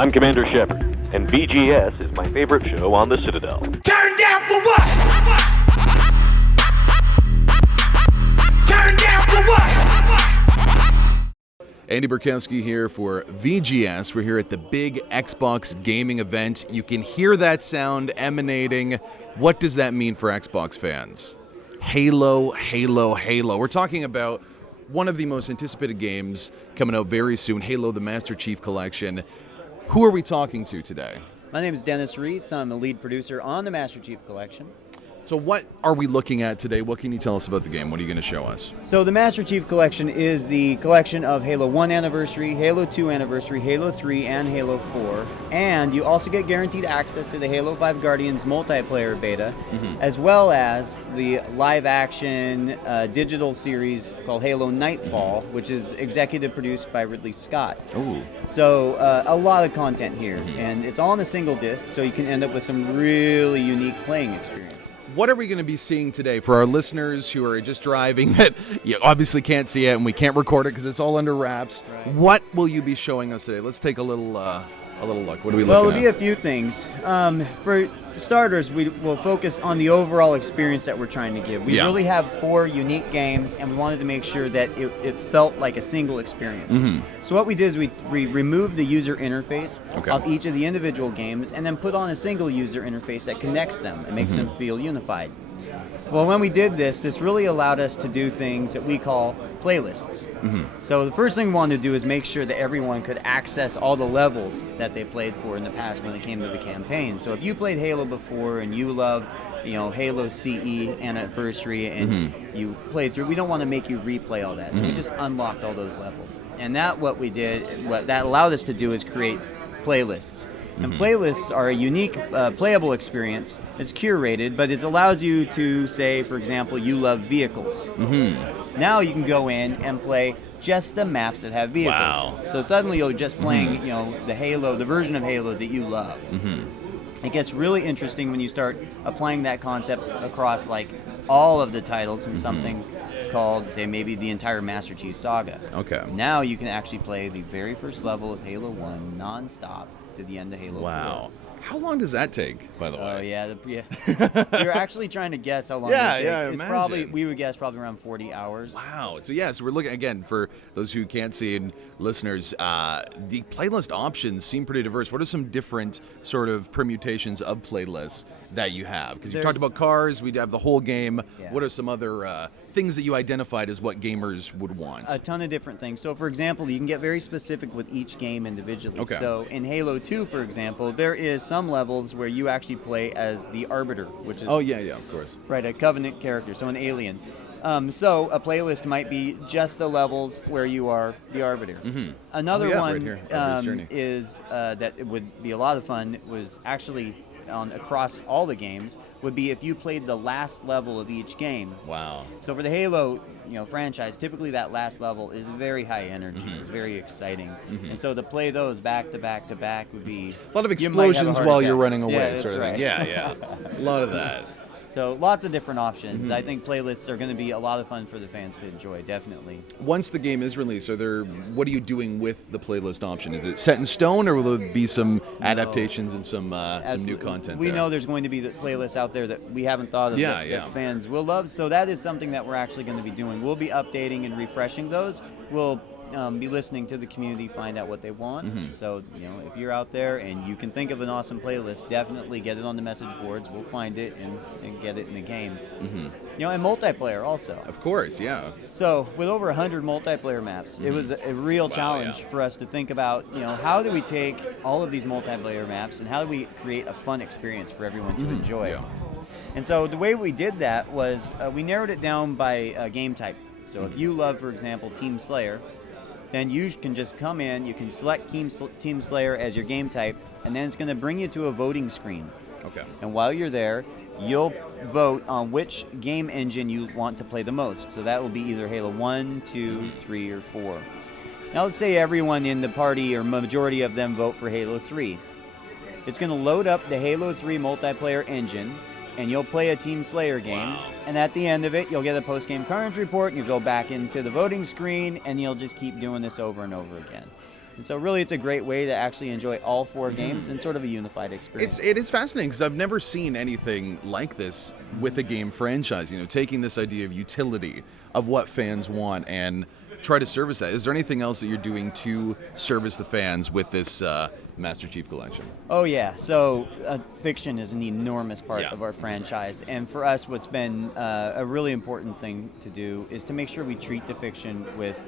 I'm Commander Shepard, and VGS is my favorite show on the Citadel. Turn down for what? Turn down for what? Andy Burkowski here for VGS. We're here at the big Xbox gaming event. You can hear that sound emanating. What does that mean for Xbox fans? Halo, Halo, Halo. We're talking about one of the most anticipated games coming out very soon, Halo the Master Chief Collection. Who are we talking to today? My name is Dennis Reese. I'm the lead producer on the Master Chief Collection. So what are we looking at today? What can you tell us about the game? What are you going to show us? So the Master Chief Collection is the collection of Halo 1 Anniversary, Halo 2 Anniversary, Halo 3, and Halo 4. And you also get guaranteed access to the Halo 5 Guardians multiplayer beta, as well as the live-action digital series called Halo Nightfall, which is executive produced by Ridley Scott. Ooh. So a lot of content here, and it's all on a single disc, so you can end up with some really unique playing experiences. What are we going to be seeing today for our listeners who are just driving that you obviously can't see it and we can't record it because it's all under wraps? Right. What will you be showing us today? Let's take a little look. What are we Well, looking it'll at? be a few things. For starters, we will focus on the overall experience that we're trying to give. We really have 4 unique games, and we wanted to make sure that it felt like a single experience. So what we did is we removed the user interface of each of the individual games and then put on a single user interface that connects them and makes them feel unified. Well, when we did this really allowed us to do things that we call playlists. So the first thing we wanted to do is make sure that everyone could access all the levels that they played for in the past when it came to the campaign. So if you played Halo before and you loved, Halo CE Anniversary and you played through, we don't want to make you replay all that. So we just unlocked all those levels. And what that allowed us to do is create playlists. And playlists are a unique playable experience. It's curated, but it allows you to say, for example, you love vehicles. Now you can go in and play just the maps that have vehicles. Wow. So suddenly you're just playing, the version of Halo that you love. It gets really interesting when you start applying that concept across like all of the titles in something called, say, maybe the entire Master Chief Saga. Okay. Now you can actually play the very first level of Halo 1 non-stop to the end of Halo 4. Wow. How long does that take, by the way? Oh, yeah. You're actually trying to guess how long it takes. I It's imagine. we would guess probably around 40 hours. Wow. So we're looking, again, for those who can't see and listeners, the playlist options seem pretty diverse. What are some different sort of permutations of playlists that you have? Because you talked about cars, we have the whole game. Yeah. What are some other things that you identified as what gamers would want? A ton of different things. So, for example, you can get very specific with each game individually. Okay. So, in Halo 2, for example, there is some levels where you actually play as the Arbiter, which is of course. right, a Covenant character, so an alien. So a playlist might be just the levels where you are the Arbiter. Another one right here, Arbiter's Journey. is that it would be a lot of fun. Was actually across all the games would be if you played the last level of each game. Wow. So for the Halo, franchise, typically that last level is very high energy. It's very exciting, and so to play those back to back to back would be A lot of you might have a explosions heart while you're attack. running away, Yeah, that's sort of right. thing. Yeah. A lot of that. So lots of different options. I think playlists are going to be a lot of fun for the fans to enjoy, definitely. Once the game is released, what are you doing with the playlist option? Is it set in stone, or will there be some adaptations and some new content We there? know there's going to be the playlists out there that we haven't thought of that fans will love. So that is something that we're actually going to be doing. We'll be updating and refreshing those. We'll be listening to the community, find out what they want. So, if you're out there and you can think of an awesome playlist, definitely get it on the message boards. We'll find it and get it in the game. And multiplayer also. Of course, yeah. So with over 100 multiplayer maps, it was a real challenge for us to think about, how do we take all of these multiplayer maps and how do we create a fun experience for everyone to enjoy? Yeah. And so the way we did that was we narrowed it down by game type. So if you love, for example, Team Slayer, then you can just come in, you can select Team Slayer as your game type, and then it's going to bring you to a voting screen. Okay. And while you're there, you'll vote on which game engine you want to play the most. So that will be either Halo 1, 2, 3, or 4. Now let's say everyone in the party, or majority of them, vote for Halo 3. It's going to load up the Halo 3 multiplayer engine, and you'll play a Team Slayer game. Wow. And at the end of it, you'll get a post-game carnage report, and you go back into the voting screen, and you'll just keep doing this over and over again. And so really it's a great way to actually enjoy all 4 games in sort of a unified experience. It is fascinating because I've never seen anything like this with a game franchise, taking this idea of utility, of what fans want, and try to service that. Is there anything else that you're doing to service the fans with this Master Chief Collection? Oh yeah, so fiction is an enormous part Yeah. of our franchise, and for us what's been a really important thing to do is to make sure we treat the fiction with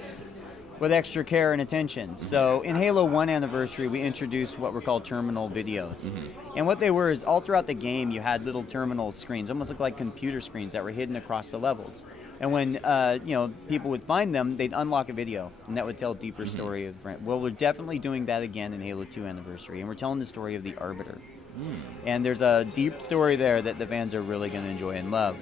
extra care and attention. So in Halo 1 Anniversary, we introduced what were called terminal videos. And what they were is all throughout the game, you had little terminal screens, almost looked like computer screens that were hidden across the levels. And when people would find them, they'd unlock a video, and that would tell a deeper story of. Well, we're definitely doing that again in Halo 2 Anniversary, and we're telling the story of the Arbiter. And there's a deep story there that the fans are really going to enjoy and love.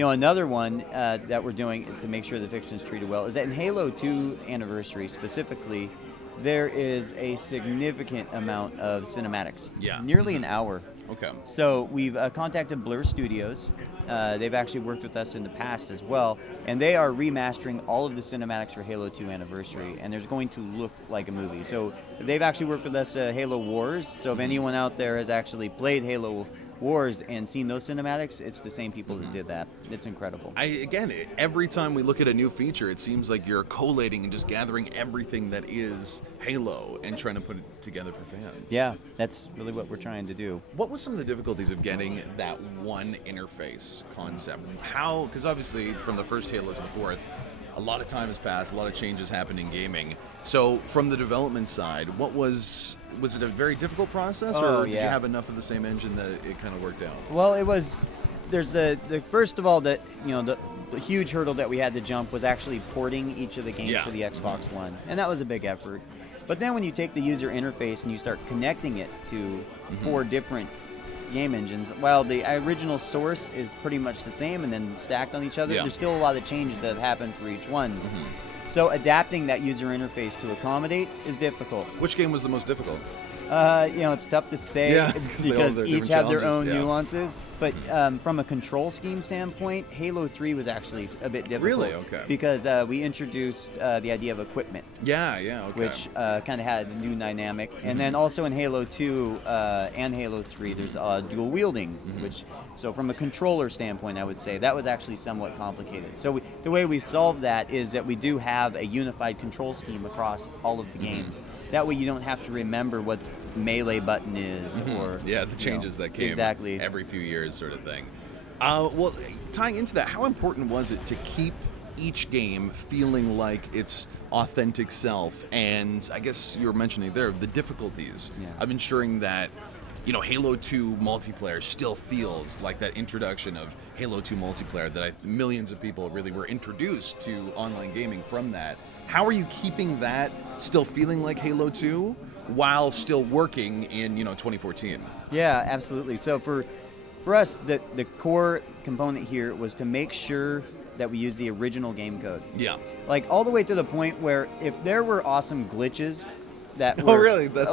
Another one that we're doing to make sure the fiction is treated well is that in Halo 2 Anniversary specifically, there is a significant amount of cinematics. Yeah. Nearly an hour. Okay. So we've contacted Blur Studios. They've actually worked with us in the past as well, and they are remastering all of the cinematics for Halo 2 Anniversary, and there's going to look like a movie. So they've actually worked with us Halo Wars, so if anyone out there has actually played Halo Wars and seen those cinematics, it's the same people that did that. It's incredible. Every time we look at a new feature, it seems like you're collating and just gathering everything that is Halo and trying to put it together for fans. Yeah, that's really what we're trying to do. What was some of the difficulties of getting that one interface concept? How, because obviously from the first Halo to the fourth, a lot of time has passed, a lot of changes happened in gaming. So from the development side, was it a very difficult process, or did you have enough of the same engine that it kind of worked out? Well, it was. There's the first of all the huge hurdle that we had to jump was actually porting each of the games to the Xbox One, and that was a big effort. But then when you take the user interface and you start connecting it to 4 different game engines, while the original source is pretty much the same and then stacked on each other, there's still a lot of changes that have happened for each one. So adapting that user interface to accommodate is difficult. Which game was the most difficult? It's tough to say because each have their own nuances. But from a control scheme standpoint, Halo 3 was actually a bit difficult. Really? Okay. Because we introduced the idea of equipment. Okay. Which kind of had a new dynamic. And then also in Halo 2 and Halo 3, there's dual wielding, which, so from a controller standpoint, I would say that was actually somewhat complicated. So the way we've solved that is that we do have a unified control scheme across all of the games. That way you don't have to remember what the melee button is or the changes that came every few years sort of thing. Well, tying into that, how important was it to keep each game feeling like its authentic self? And I guess you were mentioning there the difficulties of ensuring that Halo 2 multiplayer still feels like that introduction of Halo 2 multiplayer that millions of people really were introduced to online gaming from that. How are you keeping that still feeling like Halo 2 while still working in 2014? Yeah, absolutely. So for us, the core component here was to make sure that we use the original game code. Yeah. Like all the way to the point where if there were awesome glitches that were... Oh, really? That's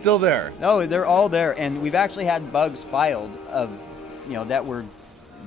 still there? No, they're all there. And we've actually had bugs filed of, that were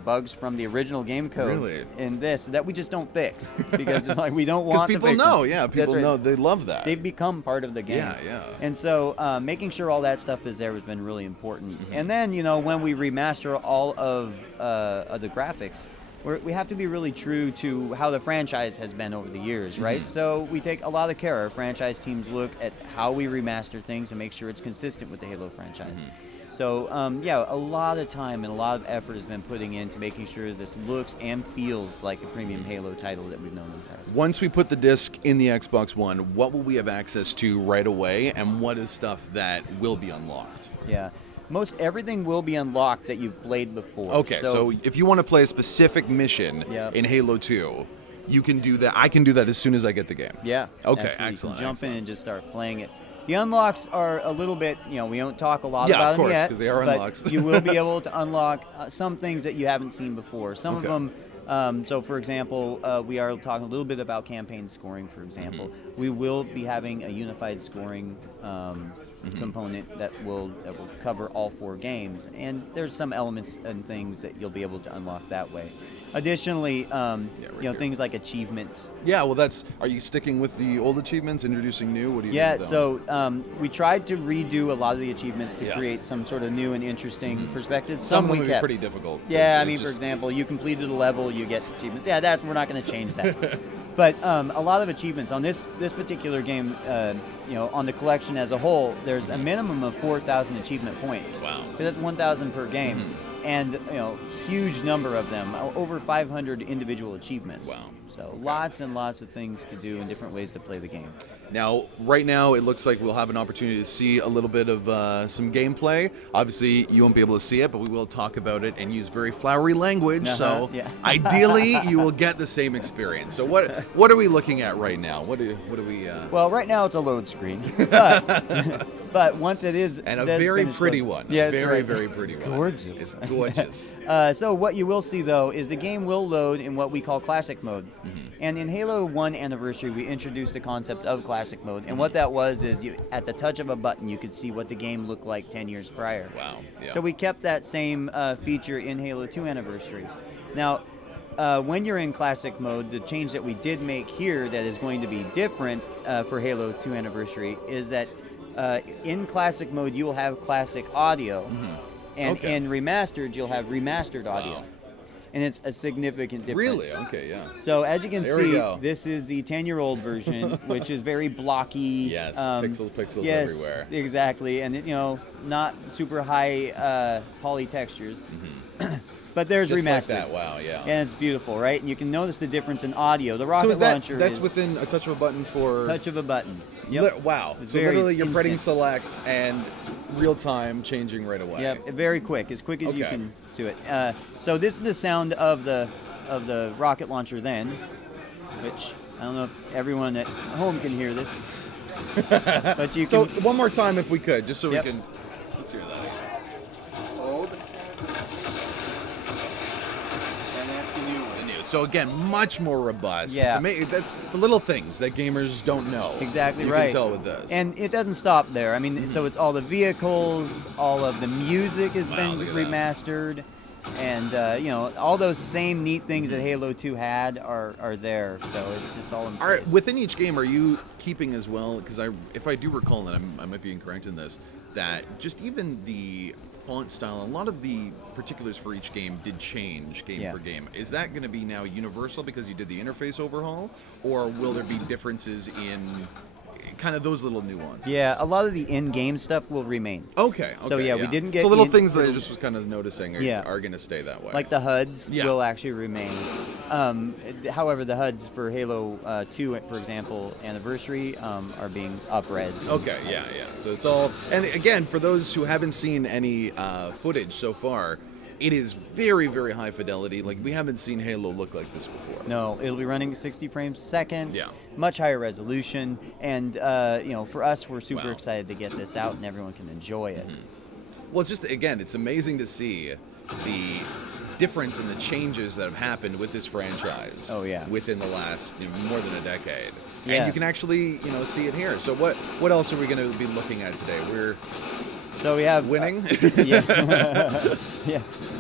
bugs from the original game code in this that we just don't fix because it's like we don't want to fix people know, people know, they love that. They've become part of the game. Yeah. And so making sure all that stuff is there has been really important. And then, when we remaster all of the graphics, we have to be really true to how the franchise has been over the years, right? So we take a lot of care. Our franchise teams look at how we remaster things and make sure it's consistent with the Halo franchise. So, a lot of time and a lot of effort has been putting into making sure this looks and feels like a premium Halo title that we've known in the past. Once we put the disc in the Xbox One, what will we have access to right away, and what is stuff that will be unlocked? Yeah. Most everything will be unlocked that you've played before. Okay, so if you want to play a specific mission in Halo 2, you can do that. I can do that as soon as I get the game. Yeah. Okay, absolutely. excellent. You can jump in and just start playing it. The unlocks are a little bit, we don't talk a lot about them yet. Because they are unlocks. But you will be able to unlock some things that you haven't seen before. Some of them, so for example, we are talking a little bit about campaign scoring, for example. We will be having a unified scoring component that will cover all 4 games. And there's some elements and things that you'll be able to unlock that way. Additionally, right here. things like achievements. Yeah, well, are you sticking with the old achievements, introducing new? What do you Yeah, think? so we tried to redo a lot of the achievements to Yeah. create some sort of new and interesting perspectives. Some of we them would be kept. pretty difficult. Yeah, I It's mean, for just- example, you completed a level, you get achievements. Yeah, we're not going to change that. But a lot of achievements on this particular game, on the collection as a whole, there's a minimum of 4,000 achievement points. Wow. That's 1,000 per game, and huge number of them, over 500 individual achievements. Wow. So lots and lots of things to do and different ways to play the game. Now, right now, it looks like we'll have an opportunity to see a little bit of some gameplay. Obviously, you won't be able to see it, but we will talk about it and use very flowery language. So, yeah. ideally, you will get the same experience. So, what are we looking at right now? What do we? Well, right now it's a load screen, but once it is, And a does very finish pretty loading- one. Yeah, A it's very, right. very pretty one. Gorgeous. It's gorgeous. So what you will see though is the game will load in what we call classic mode. And in Halo 1 Anniversary, we introduced the concept of classic mode. And what that was is at the touch of a button, you could see what the game looked like 10 years prior. Wow. Yeah. So we kept that same feature in Halo 2 Anniversary. Now, when you're in classic mode, the change that we did make here that is going to be different for Halo 2 Anniversary is that in classic mode, you will have classic audio. And Okay. in remastered, you'll have remastered audio. Wow. And it's a significant difference. Really? Okay. Yeah. So as you can There we see, go. this is the 10-year-old version, which is very blocky. Yes, pixels yes, everywhere. Exactly, and not super high poly textures. But there's Just like remastered. that. Wow. Yeah. And it's beautiful, right? And you can notice the difference in audio. The rocket So is that launcher that's is within a touch of a button for? touch of a button. Yep. Wow. It's So very literally, you're pressing instant. select and real time changing right away. Yep, very quick, as quick as you Okay. can do it. So this is the sound of the rocket launcher then, which I don't know if everyone at home can hear this, but you So can. one more time, if we could, just so Yep. we can. Let's hear that. And that's the new one. The news. So again, much more robust. Yeah. It's amazing. That's the little things that gamers don't know. Exactly you right. can tell with this. And it doesn't stop there. I mean, so it's all the vehicles, all of the music has Wow, been look at that. remastered, and all those same neat things that Halo 2 had are there. So it's just all in All right, place. within each game, are you keeping as well? Because if I do recall, and I might be incorrect in this, that just even the font style, a lot of the particulars for each game did change game Yeah. for game. Is that going to be now universal because you did the interface overhaul, or will there be differences in kind of those little nuances? Yeah, a lot of the in-game stuff will remain. Okay. So, yeah, we didn't get so little in- things that I just was kind of noticing Yeah. are going to stay that way. Like the HUDs Yeah. will actually remain. However, the HUDs for Halo 2, for example, Anniversary, are being up-res. Okay, yeah. So it's all, and again, for those who haven't seen any footage so far, it is very, very high fidelity. Like, we haven't seen Halo look like this before. No, it'll be running 60 frames a second. Yeah. Much higher resolution, and for us, we're super Wow. excited to get this out and everyone can enjoy it. Well, it's just, again, it's amazing to see the difference in the changes that have happened with this franchise. Oh, yeah. Within the last more than a decade. Yeah. And you can actually, see it here. So what else are we going to be looking at today? We're So we have winning.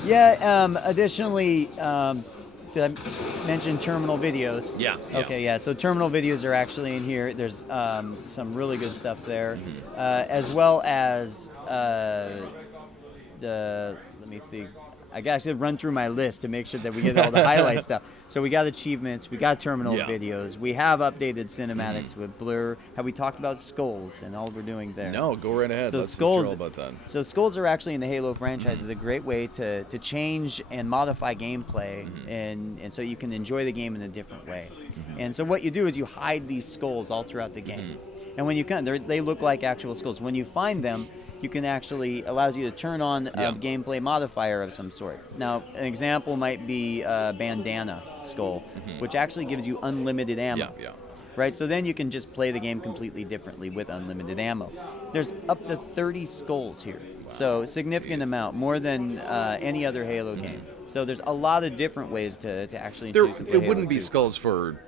yeah. Additionally, did I mention terminal videos? Yeah. Okay, yeah. So terminal videos are actually in here. There's some really good stuff there, as well as let me think. I got to run through my list to make sure that we get all the highlight stuff. So we got achievements, we got terminal Yeah. videos, we have updated cinematics with blur. Have we talked about skulls and all we're doing there? No, go right ahead. So Let's skulls, hear all about that. So skulls are actually in the Halo franchise is a great way to change and modify gameplay, and so you can enjoy the game in a different way. And so what you do is you hide these skulls all throughout the game, and when you they look like actual skulls. When you find them, you can actually allows you to turn on a gameplay modifier of some sort. Now, an example might be a bandana skull, which actually gives you unlimited ammo. Yeah. Right, so then you can just play the game completely differently with unlimited ammo. There's up to 30 skulls here, so a significant amount, more than any other Halo game. So there's a lot of different ways to actually There, introduce and play it wouldn't Halo be 2. skulls for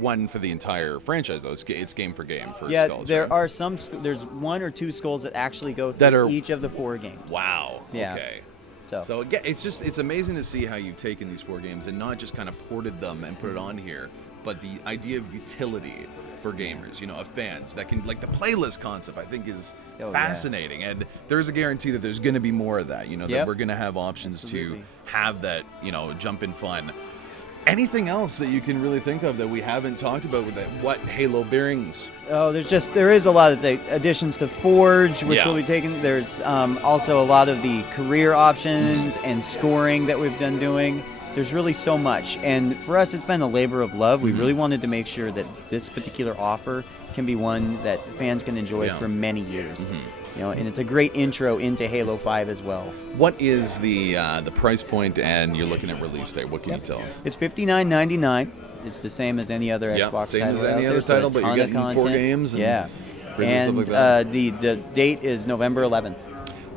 one for the entire franchise, though. It's game for game for Yeah, skulls. there right? are some. There's one or two skulls that actually go through That are- each of the 4 games. Wow. Yeah. Okay. So again, it's amazing to see how you've taken these 4 games and not just kind of ported them and put it on here, but the idea of utility for gamers, of fans that can, like the playlist concept, I think is fascinating. Yeah. And there's a guarantee that there's going to be more of that, that we're going to have options to have that, jump in fun. Anything else that you can really think of that we haven't talked about with what Halo brings? Oh, there is a lot of the additions to Forge, which will be taken. There's also a lot of the career options and scoring that we've been doing. There's really so much, and for us it's been a labor of love. We really wanted to make sure that this particular offer can be one that fans can enjoy for many years. And it's a great intro into Halo 5 as well. What is the price point, and you're looking at release date? What can you tell us? It's $59.99. It's the same as any other Xbox same title as any other title, but you're getting 4 games. And and stuff like that. The date is November 11th.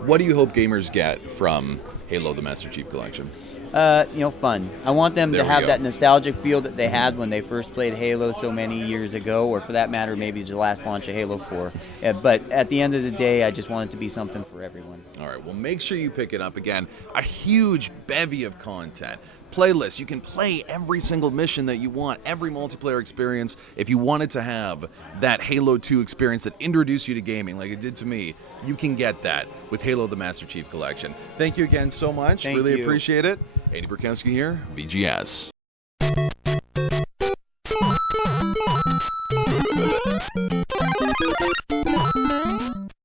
What do you hope gamers get from Halo: The Master Chief Collection? Fun. I want them There to we have go. that nostalgic feel that they had when they first played Halo so many years ago, or for that matter, maybe the last launch of Halo 4. But at the end of the day, I just want it to be something for everyone. All right, well, make sure you pick it up. Again, a huge bevy of content. Playlists. You can play every single mission that you want, every multiplayer experience. If you wanted to have that Halo 2 experience that introduced you to gaming like it did to me, you can get that with Halo: The Master Chief Collection. Thank you again so much. Thank really you. appreciate it. Andy Burkowski here, VGS.